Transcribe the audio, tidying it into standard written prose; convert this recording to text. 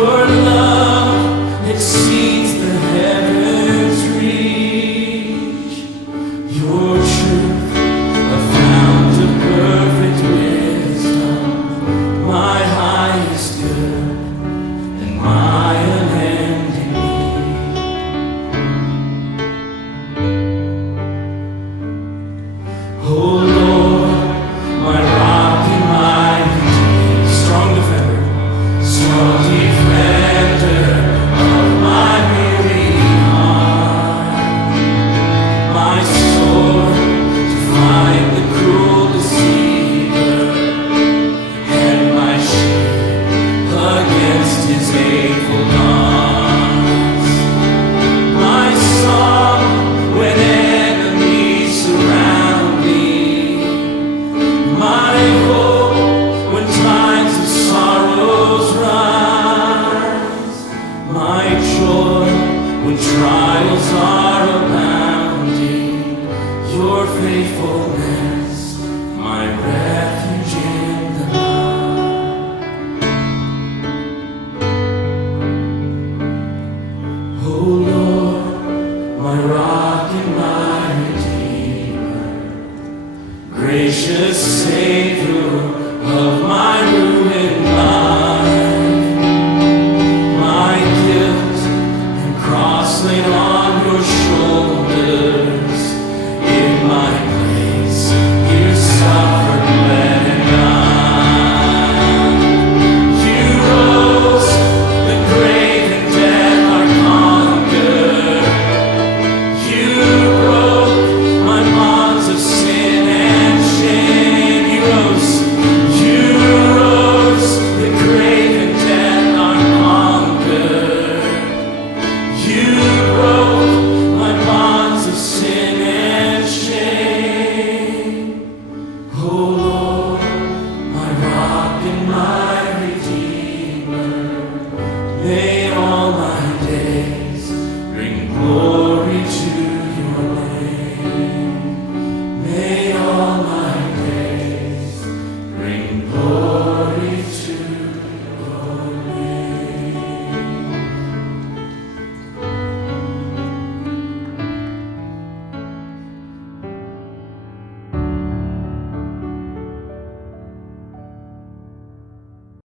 Your love exceeds the heavens reach. Your truth, a fount of perfect wisdom, my highest good and my unending need. Oh Lord, my rock and my redeemer, strong defender, strong defender of my weary heart, my sword to find the cruel deceiver, and my shield against his hateful taunts, my song when enemies surround me, my hope when times of sorrows rise, my joy when trials are abounding, your faithfulness, my refuge in the night. Oh Lord, my rock and my redeemer, gracious Savior of my ruined life, my guilt and cross laid on your shoulders, in my place you suffered, bled, and died. You rose, the grave and death are conquered. You broke my bonds of sin and shame. You rose, the grave and death are conquered. You broke my bonds of sin and shame. Oh Lord, my rock and my redeemer, may